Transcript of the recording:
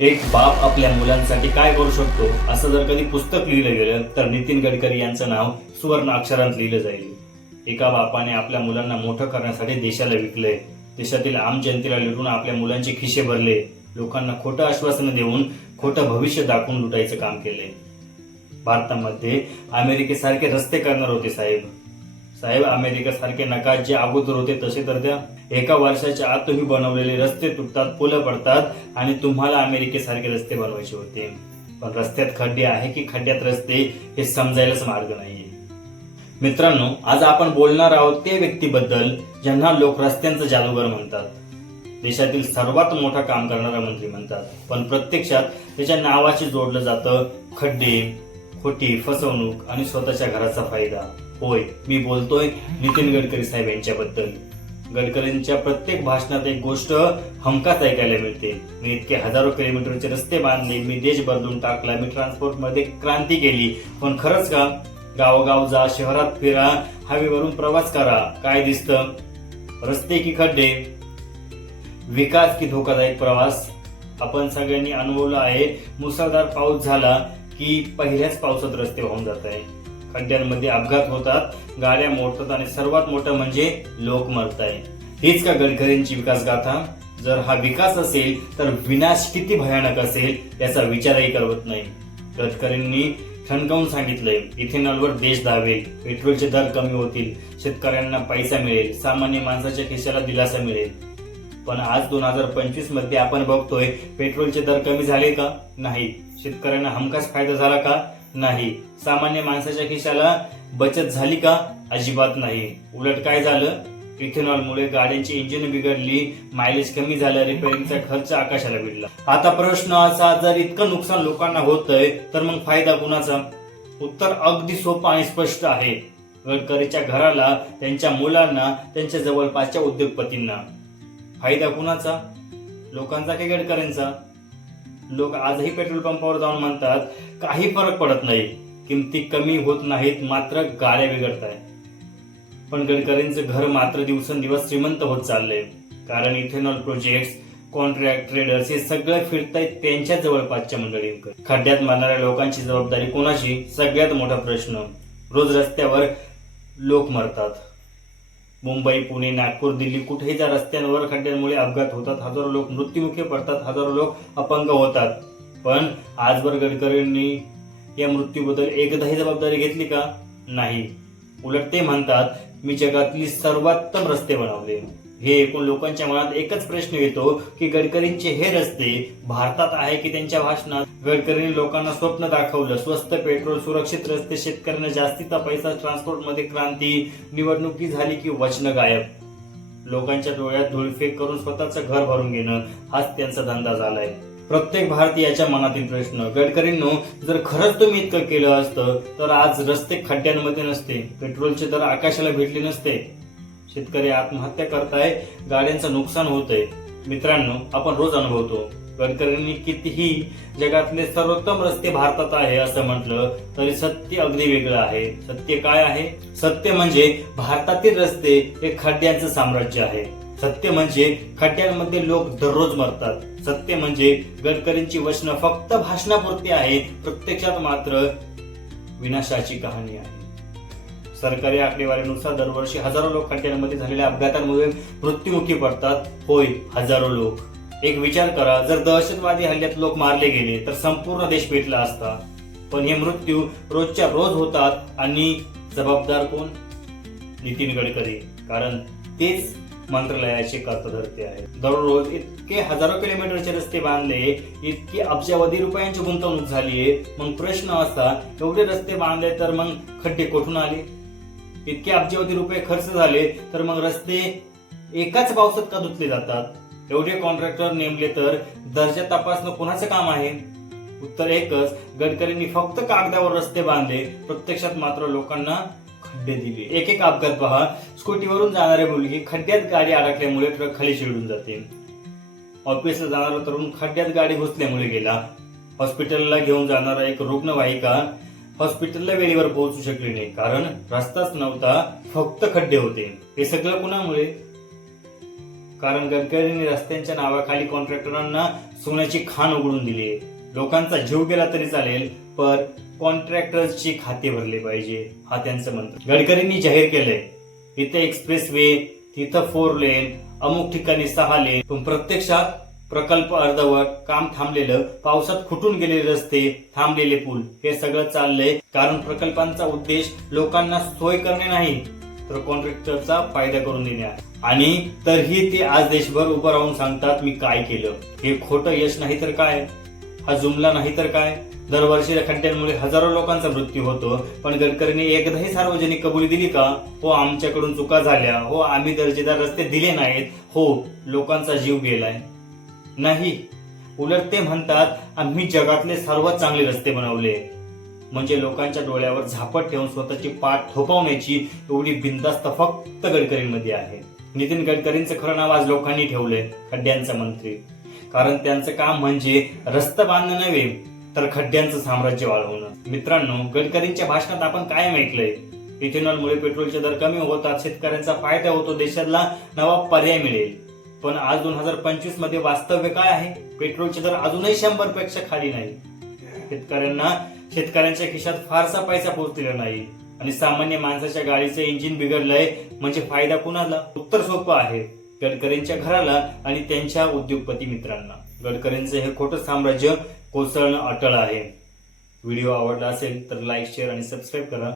एक बाप आपल्या मुलांसाठी काय करू शकतो असं जर कधी पुस्तक लिहिलं गेलं तर नितीन गडकरी यांचं नाव सुवर्ण अक्षरांत लिहिलं जाईल. एका बापाने आपल्या मुलांना मोठं करण्यासाठी देशाला विकलंय. देशातील आम जनतेला लुटून आपल्या मुलांचे खिशे भरले. लोकांना खोटं आश्वासनं देऊन खोटं भविष्य दाखवून लुटायचं काम केले भारतामध्ये अमेरिकेसारखे रस्ते करणार होते साहेब. साहेब अमेरिकेसारखे नकाश जे अगोदर होते तसे तर त्या एका वर्षाच्या आत तुम्ही बनवलेले रस्ते तुटतात पुलं पडतात आणि तुम्हाला अमेरिकेसारखे रस्ते बनवायचे होते. पण रस्त्यात खड्डे आहे की खड्ड्यात रस्ते हे समजायलाच मार्ग नाही मित्रांनो आज आपण बोलणार आहोत त्या व्यक्तीबद्दल ज्यांना लोक रस्त्यांचं जादूगर म्हणतात. देशातील सर्वात मोठं काम करणारा मंत्री म्हणतात. पण प्रत्यक्षात त्याच्या नावाशी जोडलं जातं खड्डे. खोटी फसवणूक आणि स्वतःच्या घराचा फायदा. होय मी बोलतोय नितीन गडकरी साहेब यांच्याबद्दल. गडकरींच्या प्रत्येक भाषणात एक गोष्ट हमखास ऐकायला मिळते. मी इतके हजारो किलोमीटरचे रस्ते बांधले मी देश बदलून टाकला मी ट्रान्सपोर्टमध्ये क्रांती केली. पण खरंच का? गावोगाव जा शहरात फिरा हवेवरून प्रवास करा. काय दिसतं? रस्ते की खड्डे? विकास की धोकादायक प्रवास? आपण सगळ्यांनी अनुभवला आहे मुसळधार पाऊस झाला की पहिल्याच पावसात रस्ते वाहून जात आहे खड्ड्यांमध्ये अपघात होतात गाड्या मोडतात आणि सर्वात मोठं म्हणजे लोक मरत आहे हीच का गडकरींची विकास गाथा जर हा विकास असेल तर विनाश किती भयानक असेल याचा विचारही करवत नाही. गडकरींनी ठणकावून सांगितलंय इथेनॉलवर देश धावेल पेट्रोलचे दर कमी होतील शेतकऱ्यांना पैसा मिळेल सामान्य माणसाच्या खिशाला दिलासा मिळेल. पण आज दोन हजार पंचवीसमध्ये आपण बघतोय पेट्रोलचे दर कमी झाले का? नाही. शेतकऱ्यांना हमखास फायदा झाला का? नाही. सामान्य माणसाच्या खिशाला बचत झाली का? अजिबात नाही. उलट काय झालं? इथेनॉलमुळे गाड्यांची इंजिन बिघडली मायलेज कमी झालं रिपेअरिंगचा खर्च आकाशाला भिडला आता प्रश्न असा जर इतकं नुकसान लोकांना होतंय तर मग फायदा कुणाचा? उत्तर अगदी सोपं आणि स्पष्ट आहे. गडकरीच्या घराला त्यांच्या मुलांना त्यांच्या जवळपासच्या उद्योगपतींना. फायदा कुणाचा? लोकांचा की गडकरींचा? लोक आजही पेट्रोल पंपावर जाऊन म्हणतात काही फरक पडत नाही. किमती कमी होत नाहीत मात्र गाड्या बिघडत आहे पण गडकरींचं घर मात्र दिवसेंदिवस श्रीमंत होत चाललंय. कारण इथेनॉल प्रोजेक्ट कॉन्ट्रॅक्ट ट्रेडर्स हे सगळं फिरतायत त्यांच्या जवळपासच्या मंडळींकडे. खड्ड्यात मारणाऱ्या लोकांची जबाबदारी कोणाची? सगळ्यात मोठा प्रश्न. रोज रस्त्यावर लोक मरतात. मुंबई पुणे नागपूर दिल्ली कुठेही ज्या रस्त्यांवर खड्ड्यांमुळे अपघात होतात. हजारो लोक मृत्युमुखी पडतात हजारो लोक अपंग होतात. पण आजवर गडकरींनी या मृत्यूबद्दल एकदाही जबाबदारी घेतली का? नाही. उलट ते म्हणतात मी जगातली सर्वोत्तम रस्ते बनवले. हे एकूण लोकांच्या मनात एकच प्रश्न येतो की गडकरींचे हे रस्ते भारतात आहे की त्यांच्या भाषणात? गडकरींनी लोकांना स्वप्न दाखवलं स्वस्त पेट्रोल सुरक्षित रस्ते शेतकऱ्यांना जास्तीचा पैसा ट्रान्सपोर्टमध्ये क्रांती निवडणुकी झाली की वचन गायब? लोकांच्या डोळ्यात धुळफेक करून स्वतःचं घर भरून घेणं हाच त्यांचा धंदा झालाय. प्रत्येक भारतीयाच्या मनातील प्रश्न गडकरींनो जर खरंच तुम्ही इतकं केलं असतं तर आज रस्ते खड्ड्यांमध्ये नसते पेट्रोलचे दर आकाशाला भेटले नसते. शेतकरी आत्महत्या करताय गाड्यांचं नुकसान होतंय. मित्रांनो आपण रोज अनुभवतो गडकरींनी कितीही जगातले सर्वोत्तम रस्ते भारतात आहे असं म्हटलं तरी सत्य अगदी वेगळं आहे. सत्य काय आहे? सत्य म्हणजे भारतातील रस्ते हे खड्ड्यांचं साम्राज्य आहे. सत्य म्हणजे खड्ड्यांमध्ये लोक दररोज मरतात. सत्य म्हणजे गडकरींची वचनं फक्त भाषणापुरती आहे प्रत्यक्षात मात्र विनाशाची कहाणी आहे. सरकारी आकडेवारीनुसार दरवर्षी हजारो लोक खड्ड्यांमध्ये झालेल्या अपघातांमुळे मृत्युमुखी पडतात. होय हजारो लोक. एक विचार करा जर दहशतवादी हल्ल्यात लोक मारले गेले तर संपूर्ण देश पेटला असता. पण हे मृत्यू रोजच्या रोज होतात आणि जबाबदार कोण? नितीन गडकरी. कारण तेच मंत्रालयाचे कर्तधर्ते आहे दररोज इतके हजारो किलोमीटरचे रस्ते बांधले इतकी अब्जावधी रुपयांची गुंतवणूक झाली आहे मग प्रश्न असा एवढे रस्ते बांधले तर मग खड्डे कुठून आले? इतके अब्जावधी रुपये खर्च झाले तर मग रस्ते एकाच पावसात का धुतले जातात? एवढे कॉन्ट्रॅक्टर नेमले तर दर्जा तपासणं कोणाचं काम आहे? उत्तर एकच गडकरींनी फक्त कागदावर रस्ते बांधले प्रत्यक्षात मात्र लोकांना खड्डे दिले. एक एक अपघात पहा स्कूटीवरून जाणारी मुलगी खड्ड्यात गाडी अडकल्यामुळे ट्रक खाली शिडून जाते. ऑफिसला जाणारा तरुण खड्ड्यात गाडी घुसल्यामुळे गेला. हॉस्पिटलला घेऊन जाणारा एक रुग्णवाहिका हॉस्पिटलला वेळेवर पोहोचू शकले नाही कारण रस्ताच नव्हता फक्त खड्डे होते. हे सगळं कुणामुळे? कारण गडकरींनी रस्त्यांच्या नावाखाली कॉन्ट्रॅक्टरांना सोन्याची खाण उघडून दिली. लोकांचा जीव गेला तरी चालेल पण कॉन्ट्रॅक्टर्सची खाते भरले पाहिजे हा त्यांचं मंत्र. गडकरींनी जाहीर केलंय इथे एक्सप्रेस वे तिथं फोर लेन अमुक ठिकाणी सहा लेन पण प्रत्यक्षात प्रकल्प अर्धवट काम थांबलेलं पावसात फुटून गेलेले रस्ते थांबलेले पूल हे सगळं चाललंय. कारण प्रकल्पांचा उद्देश लोकांना सोय करणे नाही तर कॉन्ट्रॅक्टरचा फायदा करून देणे आणि तरीही ते आज देशभर उभं राहून सांगतात मी काय केलं? हे खोटं यश नाही तर काय? हा जुमला नाही तर काय? दरवर्षी खड्ड्यांमुळे हजारो लोकांचा मृत्यू होतो. पण गडकरींनी एकदाही सार्वजनिक कबुली दिली का? हो आमच्याकडून चुका झाल्या. हो आम्ही दर्जेदार रस्ते दिले नाहीत. हो लोकांचा जीव गेलाय. नाही. उलट ते म्हणतात आम्ही जगातले सर्वात चांगले रस्ते बनवले. म्हणजे लोकांच्या डोळ्यावर झापट ठेवून स्वतःची पाठ थोपवण्याची एवढी बिंदास्त फक्त गडकरींमध्ये आहे. नितीन गडकरींचं खरं नाव आज लोकांनी ठेवलंय खड्ड्यांचा मंत्री. कारण त्यांचं काम म्हणजे रस्ता बांधणं नव्हे तर खड्ड्यांचं साम्राज्य वाढवणं. मित्रांनो गडकरींच्या भाषणात आपण कायम ऐकलंय इथेनॉलमुळे पेट्रोलचे दर कमी होतात शेतकऱ्यांचा फायदा होतो देशाला नवा पर्याय मिळेल. पण आज दोन हजार पंचवीसमध्ये वास्तव्य काय आहे? पेट्रोलचे दर अजूनही शंभरपेक्षा खाली नाही शेतकऱ्यांना शेतकऱ्यांच्या खिशात फारसा पैसा पोहोचलेला नाही. आणि सामान्य माणसाच्या गाडीचं इंजिन बिघडलंय म्हणजे फायदा कुणाला? उत्तर सोपं आहे. गडकरींच्या घराला आणि त्यांच्या उद्योगपती मित्रांना. गडकरींचं हे खोटं साम्राज्य कोसळणं अटळ आहे. व्हिडिओ आवडला असेल तर लाईक शेअर आणि सबस्क्राईब करा.